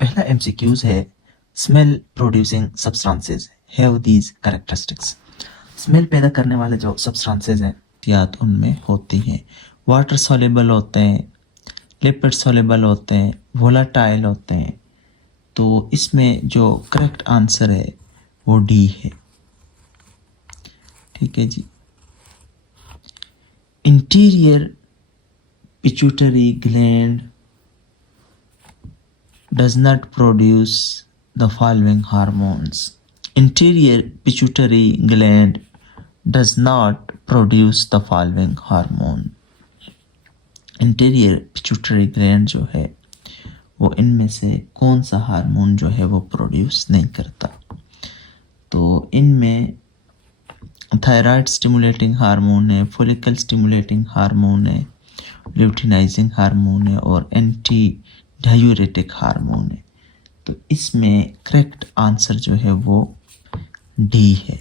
पहला MCQs है, smell producing substances have these characteristics. Smell पैदा करने वाले जो सब्सटेंसेस हैं याद उनमें होती हैं, वाटर सॉल्युबल होते हैं, लिपिड सॉल्युबल होते हैं, वोलाटाइल होते हैं। तो इसमें जो करेक्ट आंसर है वो डी है। ठीक है जी। Anterior pituitary gland does not produce the following hormones. Interior pituitary gland does not produce the following hormone. Interior pituitary gland जो है वो इनमें से कौन सा हार्मोन जो है वो प्रोड्यूस नहीं करता। तो इनमें थायराइड स्टिमुलेटिंग हार्मोन है, फॉलिकल स्टिमुलेटिंग हार्मोन है, ल्यूटिनाइजिंग हार्मोन है और एंटी डायूरेटिक हार्मोन है। तो इसमें करेक्ट आंसर जो है वो डी है,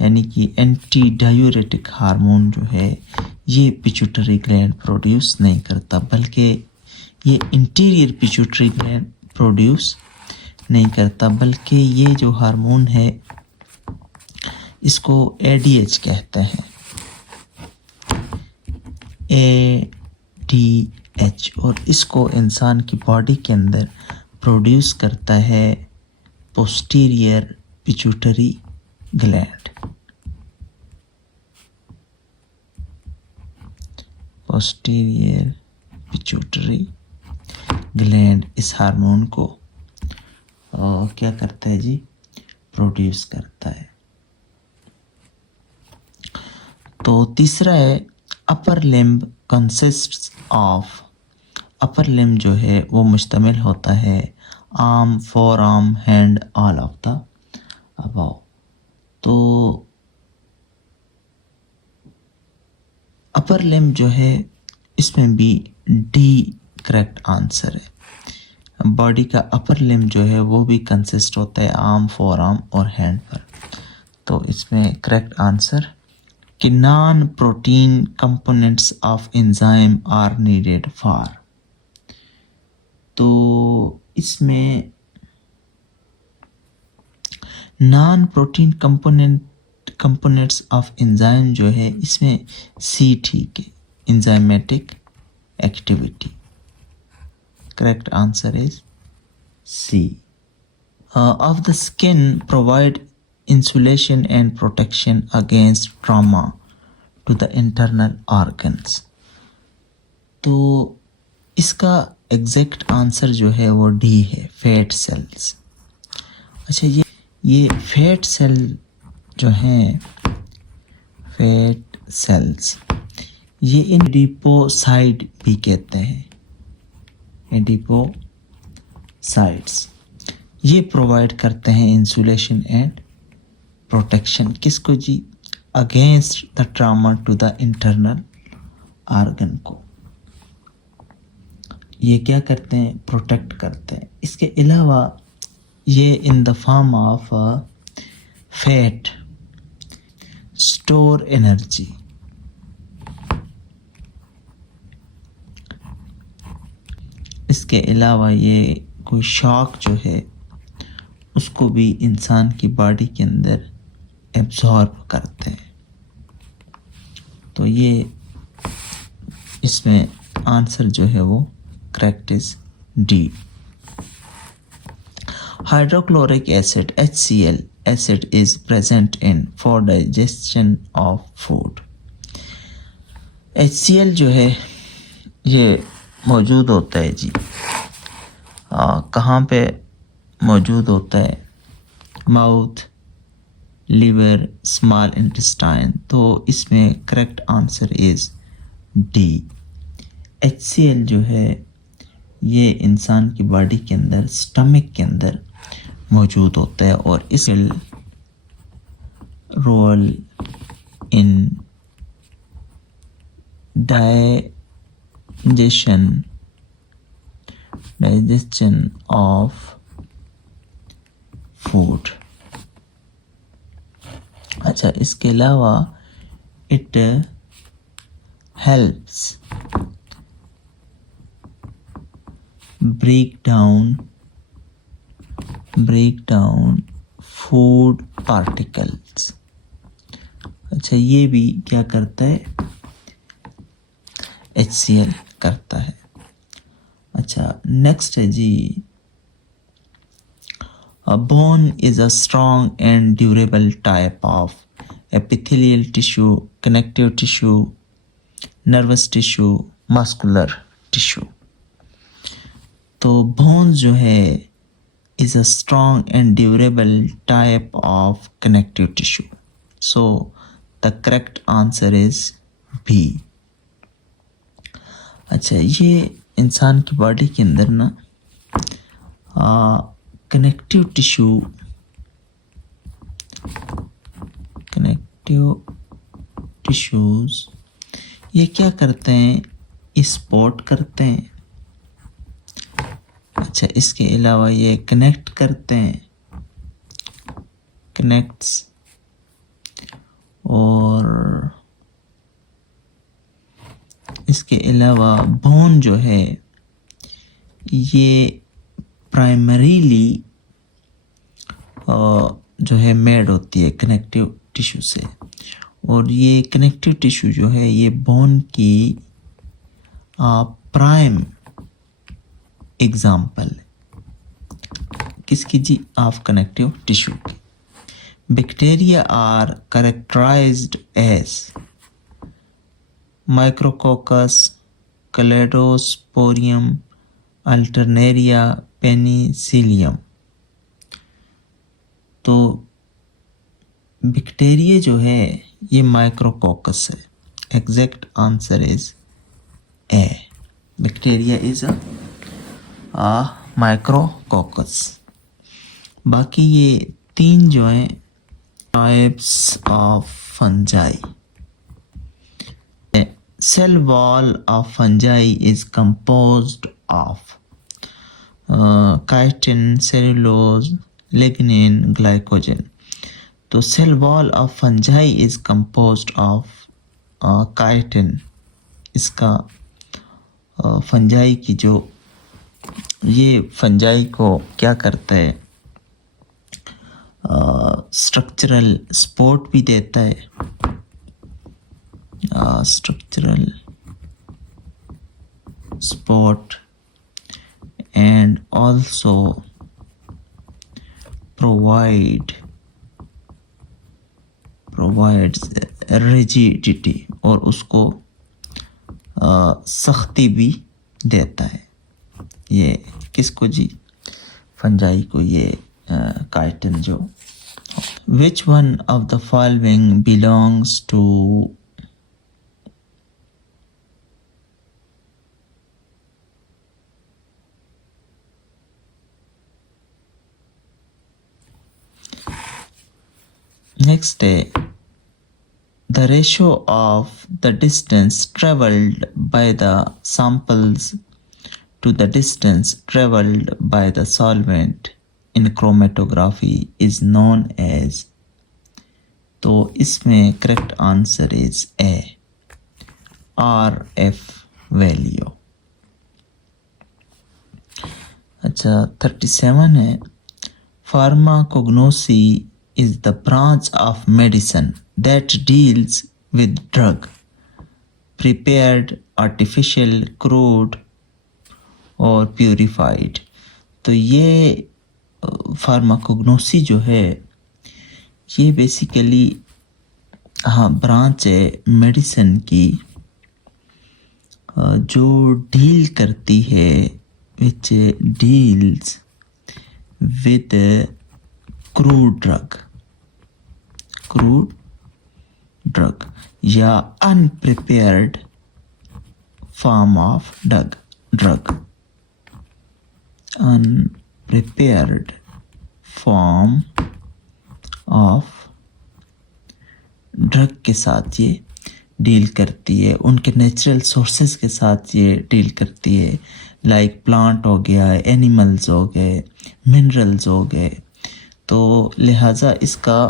यानी कि एंटी डायूरेटिक हार्मोन जो है ये पिट्यूटरी ग्लैंड प्रोड्यूस नहीं करता, बल्कि ये इंटीरियर पिट्यूटरी ग्लैंड प्रोड्यूस नहीं करता, बल्कि ये जो हार्मोन है इसको ADH कहते हैं, ADH, और इसको इंसान की बॉडी के अंदर प्रोड्यूस करता है posterior pituitary gland. Posterior pituitary gland इस हार्मोन को क्या करता है जी, प्रोड्यूस करता है। तो तीसरा है upper limb consists of. Upper limb जो है वो मुश्तमिल होता है arm, four arm, hand, all of the above. तो अपर लिम्ब जो है इसमें भी डी करेक्ट आंसर है। बॉडी का अपर लिम्ब जो है वो भी कंसिस्ट होता है आर्म, फोर आर्म और हैंड पर। तो इसमें करेक्ट आंसर कि non protein components of enzyme are needed for. तो इसमें non protein components of enzyme जो है इसमें सी ठीक है, enzymatic activity. Correct answer is C. Of the skin provide insulation and protection against trauma to the internal organs। तो इसका exact answer जो है वो डी है, फैट सेल्स। अच्छा, ये फैट सेल जो हैं, फैट सेल्स, ये इन एडिपोसाइड भी कहते हैं, एडिपोसाइड्स। ये प्रोवाइड करते हैं इंसुलेशन एंड प्रोटेक्शन किसको जी, against the trauma to the internal organ को। ये क्या करते हैं, प्रोटेक्ट करते हैं। इसके अलावा ये in the form of fat store energy. इसके अलावा ये कोई शॉक जो है उसको भी इंसान की बॉडी के अंदर एब्जॉर्ब करते हैं। तो ये इसमें आंसर जो है वो correct is D. Hydrochloric acid HCl acid is present in for digestion of food. HCl जो है ये मौजूद होता है जी, कहाँ पे मौजूद होता है, माउथ, लिवर, स्मॉल इंटेस्टाइन। तो इसमें correct answer is D. HCl जो है ये इंसान की बॉडी के अंदर, स्टमक के अंदर मौजूद होता है और इस role in digestion of food. अच्छा, इसके अलावा it helps break down food particles। अच्छा, ये भी क्या करता है, HCl करता है। अच्छा, नेक्स्ट है जी, a bone is a strong and durable type of epithelial tissue, connective tissue, nervous tissue, muscular tissue। तो bones जो है is a strong and durable type of connective tissue, so the correct answer is B। अच्छा, ये इंसान की body के अंदर ना कनेक्टिव टिश्यूज ये क्या करते हैं, सपोर्ट करते हैं। अच्छा, इसके अलावा ये कनेक्ट करते हैं, कनेक्ट्स, और इसके अलावा बोन जो है ये प्राइमरीली जो है मेड होती है कनेक्टिव टिश्यू से, और ये कनेक्टिव टिश्यू जो है ये बोन की प्राइम एग्जाम्पल किसकी जी, ऑफ कनेक्टिव टिश्यू की। Bacteria are characterised as micrococcus, cladosporium, alternaria, penicillium. तो बैक्टीरिया जो है ये माइक्रोकोकस है, exact answer is A, bacteria is a micrococcus. बाकी ये तीन जो हैं types of fungi. Cell wall of fungi is composed of chitin, cellulose, lignin, glycogen। तो cell wall of fungi is composed of chitin। इसका fungi की जो ये फंजाई को क्या करता है, स्ट्रक्चरल सपोर्ट भी देता है, structural support, and also provides rigidity, और उसको सख्ती भी देता है। ये किसको जी, फंजाई को, ये काइटिन जो। Which one of the following belongs to next day, the ratio of the distance traveled by the samples to the distance traveled by the solvent in chromatography is known as। तो इसमें correct answer is A, RF value. अच्छा, 37 है, pharmacognosy is the branch of medicine that deals with drug, prepared, artificial, crude और purified। तो ये pharmacognosy जो है ये बेसिकली ब्रांच है मेडिसिन की जो डील करती है, which deals with crude drug या unprepared form of drug, unprepared form of drug के साथ ये डील करती है, उनके नेचुरल सोर्सेज के साथ ये डील करती है, लाइक प्लांट हो गया, एनिमल्स हो गए, मिनरल्स हो गए। तो लिहाजा इसका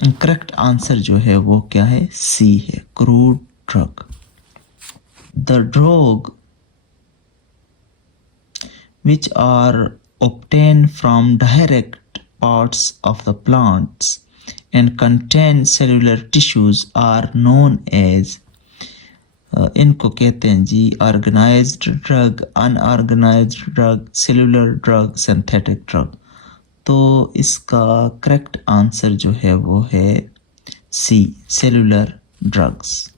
करेक्ट आंसर जो है वो क्या है, सी है, crude drug. The drug which are obtained from direct parts of the plants and contain cellular tissues are known as इनको कहते हैं जी organised drug, unorganised drug, cellular drug, synthetic drug. तो इसका करेक्ट आंसर जो है वो है सी, सेलुलर ड्रग्स।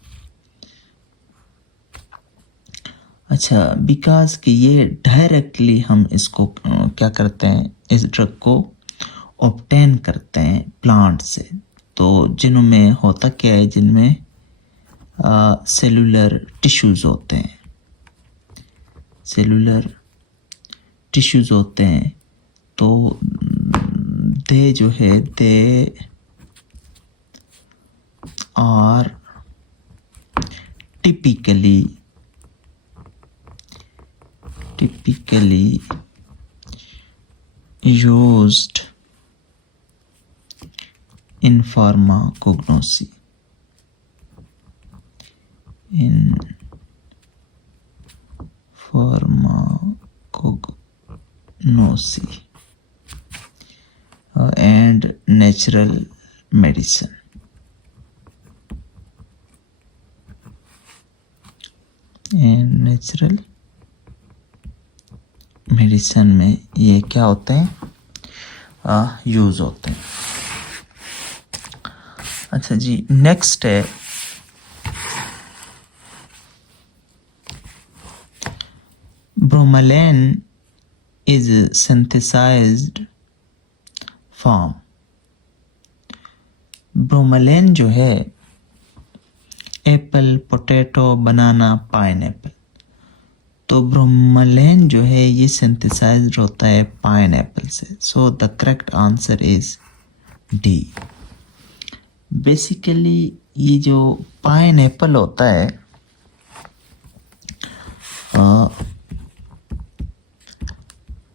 अच्छा, बिकॉज कि ये डायरेक्टली हम इसको क्या करते हैं, इस ड्रग को ऑब्टेन करते हैं प्लांट से। तो जिनमें होता क्या है, जिनमें सेलुलर टिश्यूज होते हैं, सेलुलर टिश्यूज होते हैं, तो दे जो है they are typically used in pharmacognosy, and natural medicine. And natural medicine में ये क्या होते हैं, यूज़ होते हैं। अच्छा जी, नेक्स्ट है bromelain is synthesised from. Bromelain जो है एप्पल, पोटैटो, बनाना, पाइनएप्पल। तो ब्रोमेलैन जो है ये सिंथेसाइज्ड होता है पाइनएप्पल से। So the correct answer is D. Basically ये जो पाइनएप्पल होता है,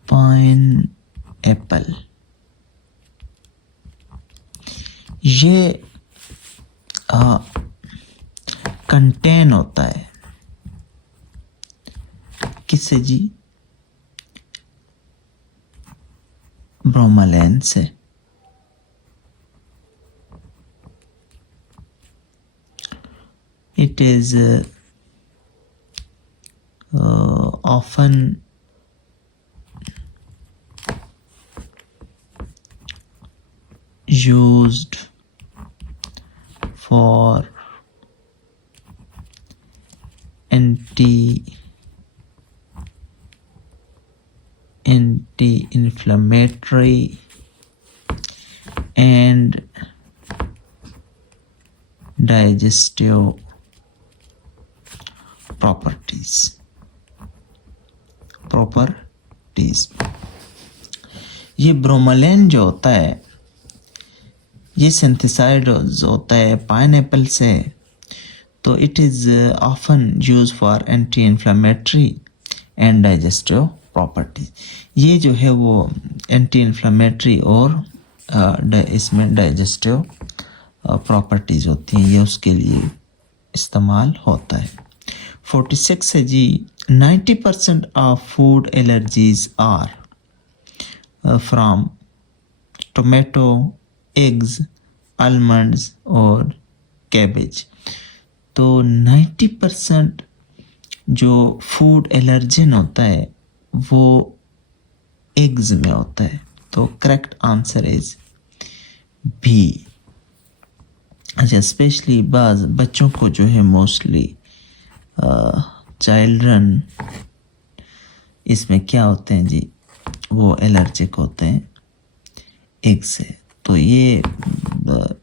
पाइनएप्पल ये कंटेन होता है किससे जी, ब्रोमेलैन से। It is often used for anti-inflammatory and digestive properties. ये ब्रोमेलैन जो होता है ये सिंथेसाइज्ड होता है पाइनएप्पल से। तो it is often use for anti inflammatory and digestive properties. ये जो है वो एंटी इन्फ्लेमेटरी और इसमें डाइजेस्टिव प्रॉपर्टीज होती हैं, ये उसके लिए इस्तेमाल होता है। 46 है जी, 90% of food allergies are from tomato, eggs, almonds और कैबेज। तो 90% जो फूड एलर्जन होता है वो एग्स में होता है। तो करेक्ट आंसर इज बी। अच्छा, स्पेशली बाज़ बच्चों को जो है मोस्टली चिल्ड्रन इसमें क्या होते हैं जी, वो एलर्जिक होते हैं एग से। तो ये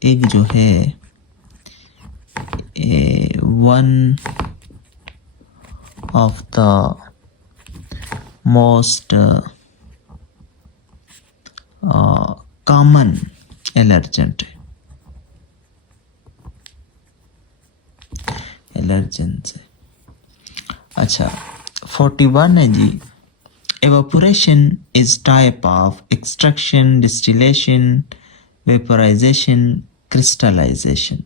एग जो है one of the most common allergen है, एलर्जन से। अच्छा, 41 है जी, evaporation is type of extraction, distillation, vaporization, crystallization।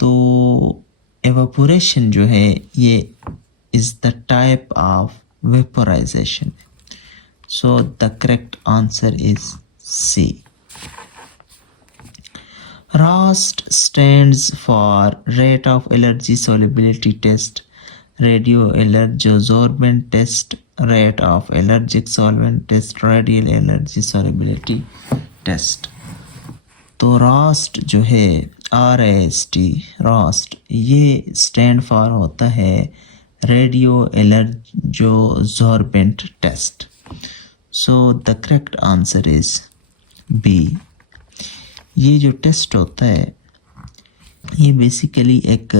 तो evaporation जो है ये is the type of vaporisation. So the correct answer is C. RAST stands for rate of allergy solubility test, radioallergosorbent test, rate of allergic solvent test, radial allergy solubility test। तो RAST जो है RAST RAST ये stand for होता है radio allergosorbent test. So the correct answer is B. ये जो test होता है ये बेसिकली एक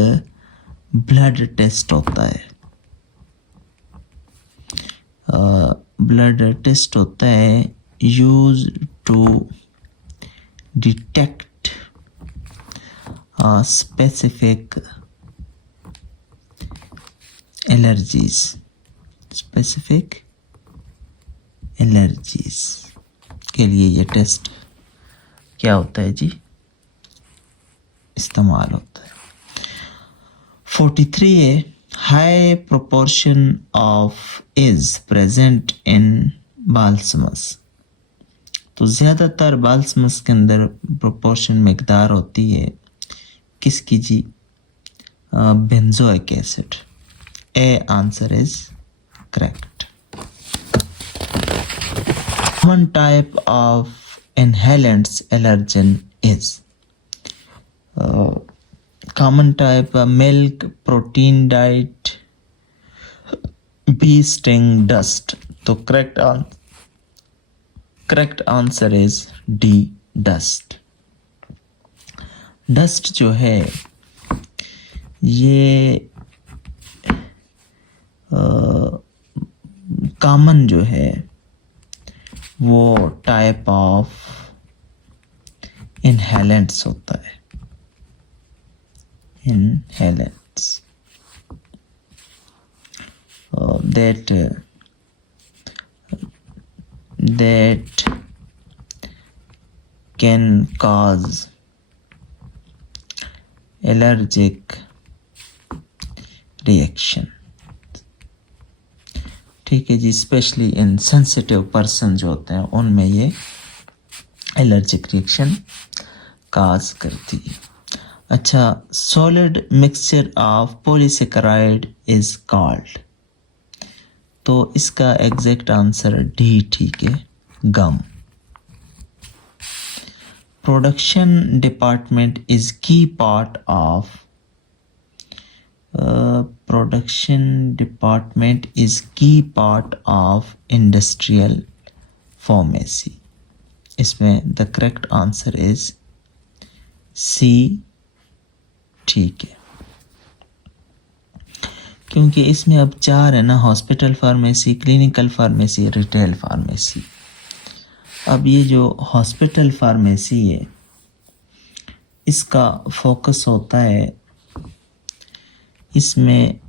ब्लड टेस्ट होता है। ब्लड टेस्ट होता है use to detect specific allergies. Specific allergies के लिए ये टेस्ट क्या होता है जी, इस्तेमाल होता है। 43 है high proportion of is present in balsams. तो ज़्यादातर बाल्समस के अंदर प्रोपोर्शन मकदार होती है किसकी जी, benzoic acid. A answer is correct. Common type of inhalants allergen is common type milk, protein diet, bee sting, dust। तो correct answer is D dust। dust जो है ये कॉमन जो है वो टाइप ऑफ इनहेलेंट्स होता है। Inhalants that can cause allergic reaction। ठीक है जी, स्पेशली इन सेंसिटिव पर्सन जो होते हैं उनमें ये एलर्जिक रिएक्शन काज करती है। अच्छा, solid mixture of polysaccharide is called. तो इसका एग्जैक्ट आंसर डी ठीक है, गम। प्रोडक्शन डिपार्टमेंट इज की part of production department is key part of industrial pharmacy। इसमें the correct answer is C ठीक है, क्योंकि इसमें अब चार है ना, hospital pharmacy, clinical pharmacy, retail pharmacy. अब ये जो हॉस्पिटल फार्मेसी है इसका फोकस होता है, इसमें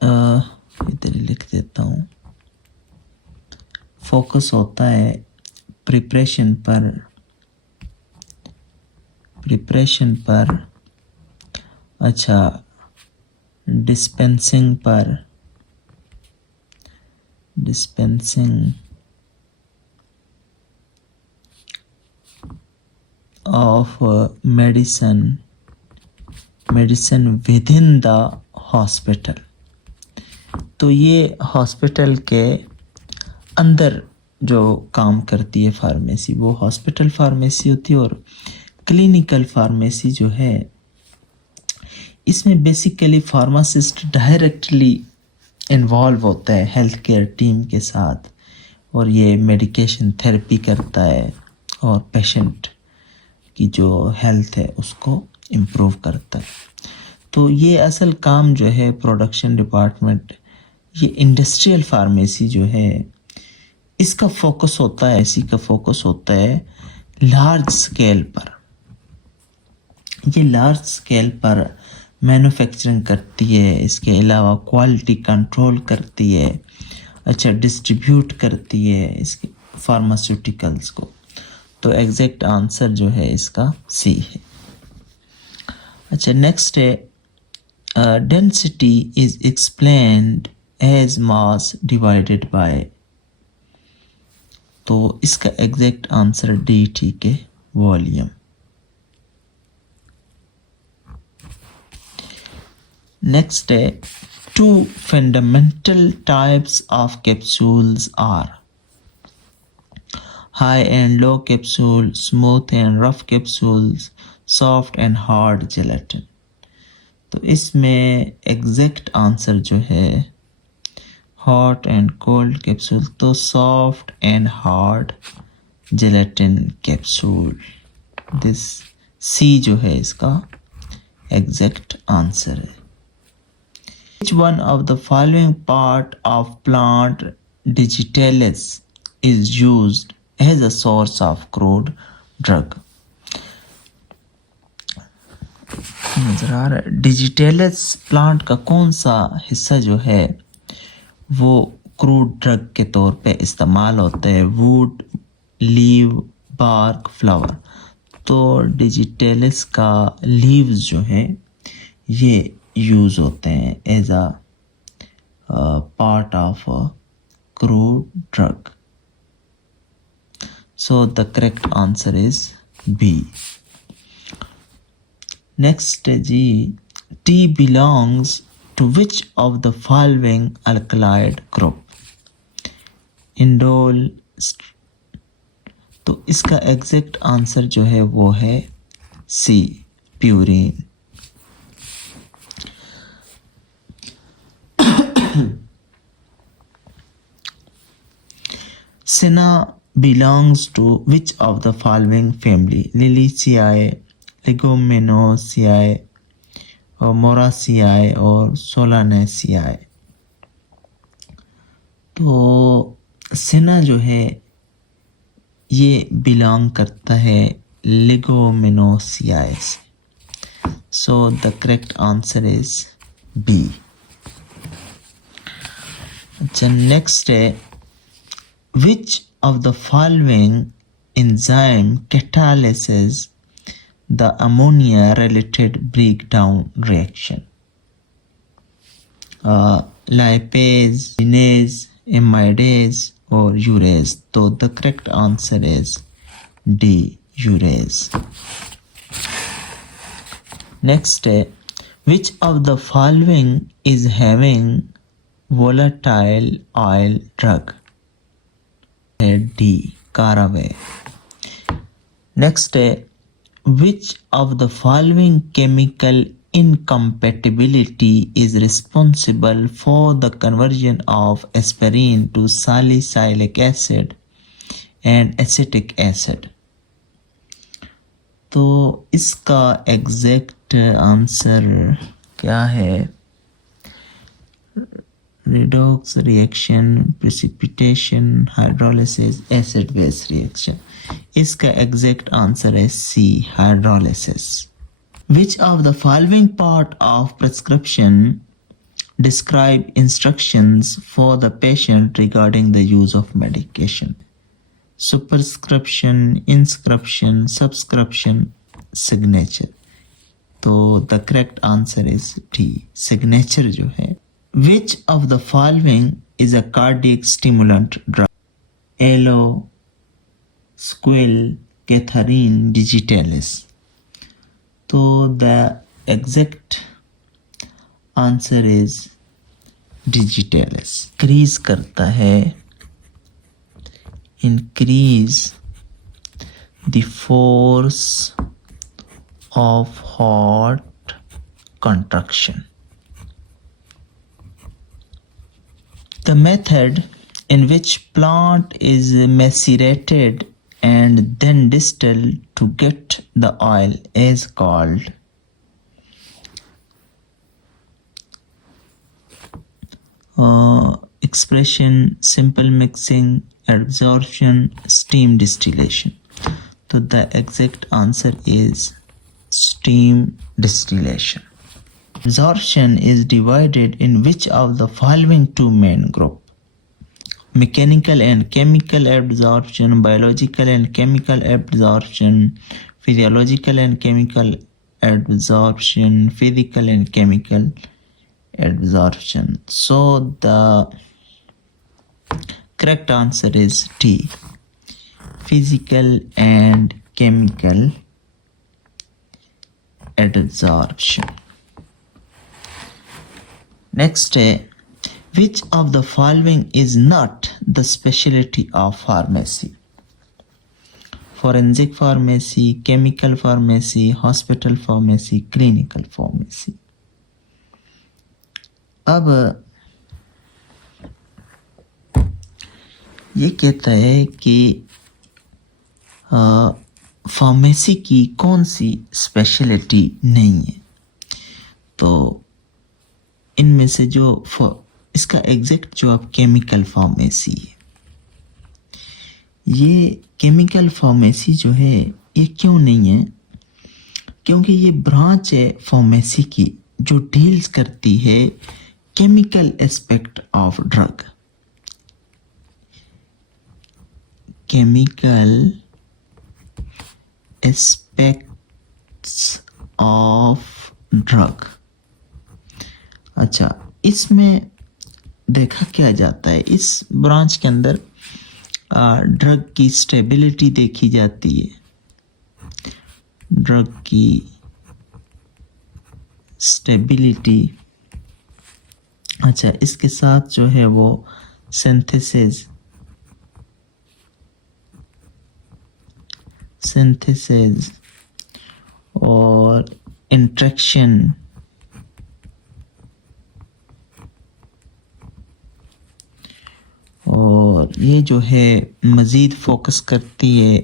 इधर लिख देता हूँ, फोकस होता है प्रिपरेशन पर, अच्छा dispensing of medicine with in the hospital. तो ये हॉस्पिटल के अंदर जो काम करती है फार्मेसी वो हॉस्पिटल फार्मेसी होती है। और क्लिनिकल फार्मेसी जो है इसमें बेसिकली फार्मासिस्ट डायरेक्टली इन्वॉल्व होता है हेल्थ केयर टीम के साथ, और ये मेडिकेशन थेरेपी करता है और पेशेंट की जो हेल्थ है उसको इम्प्रूव करता है। तो ये असल काम जो है प्रोडक्शन डिपार्टमेंट, ये इंडस्ट्रियल फार्मेसी जो है इसका फोकस होता है, इसी का फोकस होता है लार्ज स्केल पर। ये लार्ज स्केल पर मैन्युफैक्चरिंग करती है, इसके अलावा क्वालिटी कंट्रोल करती है, अच्छा डिस्ट्रीब्यूट करती है इसके फार्मास्यूटिकल्स को। तो एग्जैक्ट आंसर जो है इसका सी है। अच्छा नेक्स्ट है density is explained as mass divided by, तो इसका एग्जैक्ट आंसर डी ठीक है, वॉल्यूम। नेक्स्ट है, two fundamental types of capsules are high and low capsule, smooth and rough capsules, soft and hard gelatin. तो इसमें exact answer जो है hot and cold capsule, तो soft and hard gelatin capsule, this C जो है इसका exact answer है। Which one of the following part of plant digitalis is used as a source of crude drug? नजर आ रहा है, डिजिटेलिस प्लांट का कौन सा हिस्सा जो है वो क्रूड ड्रग के तौर पे इस्तेमाल होते हैं? Wood, leave, bark, flower. तो डिजिटेलिस का लीव्स जो है ये यूज होते हैं as a part of crude drug. So the correct answer is B. Next जी, tea belongs to which of the following alkaloid group? Indole. तो इसका एग्जैक्ट आंसर जो है वो है C, purine. Senna belongs to which of the following family? Liliaceae, Leguminosae, or Moraceae और Solanaceae। तो सेना जो है ये बिलोंग करता है Leguminosae से। So the correct answer is B। अच्छा, नेक्स्ट है, which of the following enzyme catalyzes the ammonia related breakdown reaction? Lipase, linase, amidase or urease? So the correct answer is D, urease। Next है, which of the following is having volatile oil drug? D, caraway। Next है, which of the following chemical incompatibility is responsible for the conversion of aspirin to salicylic acid and acetic acid? तो इसका exact answer क्या है? redox reaction, precipitation, hydrolysis, acid base reaction। इसका exact answer है सी, hydrolysis। Which of the following part of prescription describe instructions for the patient regarding the use of medication? Superscription, inscription, subscription, signature। तो the correct answer is D, signature जो है। Which of the following is a cardiac stimulant drug? Aloe, Squil, Catharine, Digitalis। तो the exact answer is Digitalis। increase करता है, increase the force of heart contraction। The method in which plant is macerated and then distilled to get the oil is called expression, simple mixing, absorption, steam distillation। So the exact answer is steam distillation। Absorption is divided in which of the following two main groups? Mechanical and chemical absorption, biological and chemical absorption, physiological and chemical absorption, physical and chemical absorption. So the correct answer is D, physical and chemical adsorption. Next, which of the following is not the specialty of pharmacy? Forensic pharmacy, chemical pharmacy, hospital pharmacy, clinical pharmacy. अब ये कहता है कि pharmacy की कौन सी speciality नहीं है, तो इनमें से जो इसका एग्जैक्ट जवाब केमिकल फार्मेसी है। ये केमिकल फार्मेसी जो है ये क्यों नहीं है? क्योंकि ये ब्रांच है फार्मेसी की जो डील्स करती है chemical aspect of drug, chemical aspects of drug. अच्छा, इसमें देखा क्या जाता है, इस ब्रांच के अंदर ड्रग की स्टेबिलिटी देखी जाती है, ड्रग की स्टेबिलिटी। अच्छा, इसके साथ जो है वो सिंथेसिस और इंट्रैक्शन और ये जो है मज़ीद फोकस करती है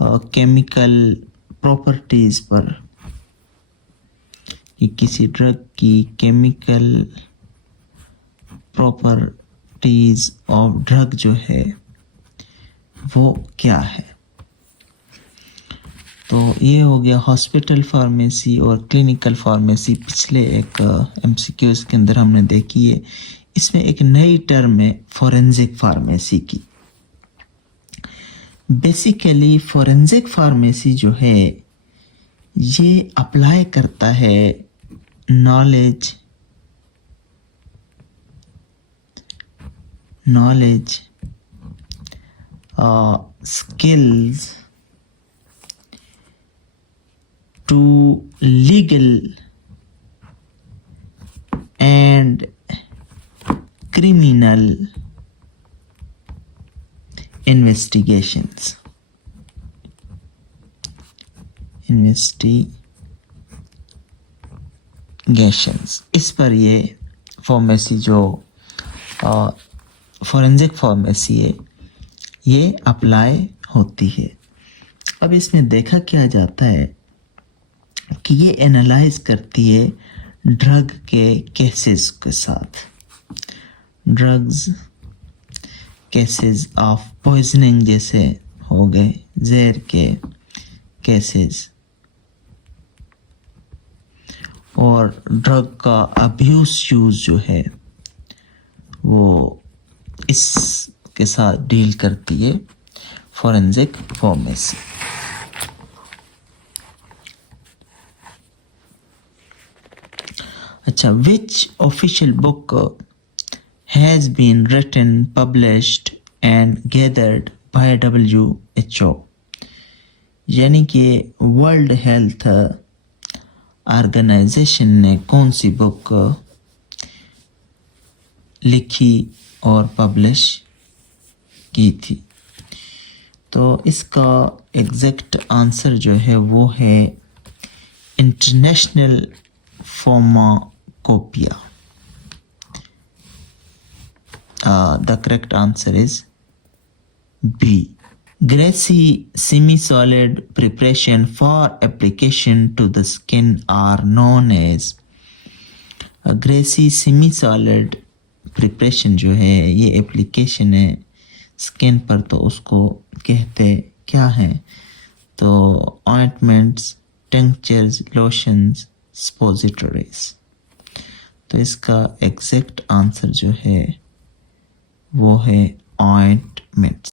केमिकल प्रॉपर्टीज़ पर, कि किसी ड्रग की केमिकल प्रॉपर्टीज़ ऑफ ड्रग जो है वो क्या है। तो ये हो गया हॉस्पिटल फार्मेसी और क्लिनिकल फार्मेसी। पिछले एक एमसीक्यूज़ के अंदर हमने देखी है। इसमें एक नई टर्म है फोरेंसिक फार्मेसी की। बेसिकली फोरेंसिक फार्मेसी जो है ये अप्लाई करता है knowledge skills to legal and criminal investigations. इस पर ये फार्मेसी जो फोरेंसिक फार्मेसी है ये अप्लाई होती है। अब इसमें देखा क्या जाता है कि ये एनालाइज करती है ड्रग के केसेस के साथ, ड्रग्स केसेस ऑफ पॉइजनिंग जैसे हो गए, जहर के केसेस, और ड्रग का अब्यूज यूज जो है वो इसके साथ डील करती है फोरेंसिक फार्मेसी। अच्छा, which official book has been written, published and gathered by WHO? यानी कि वर्ल्ड हेल्थ ऑर्गेनाइजेशन ने कौन सी बुक लिखी और पब्लिश की थी? तो इसका एग्जैक्ट आंसर जो है वो है international pharmacopoeia. The correct answer is B. Greasy semi-solid preparation for application to the skin are known as greasy semi-solid preparation जो है ये एप्लीकेशन है स्किन पर, तो उसको कहते क्या है? तो ऑइंटमेंट्स, टिंक्चर्स, लोशंस, सपोजिटरीज। तो इसका एग्जैक्ट आंसर जो है वो है ऑइंटमेंट्स।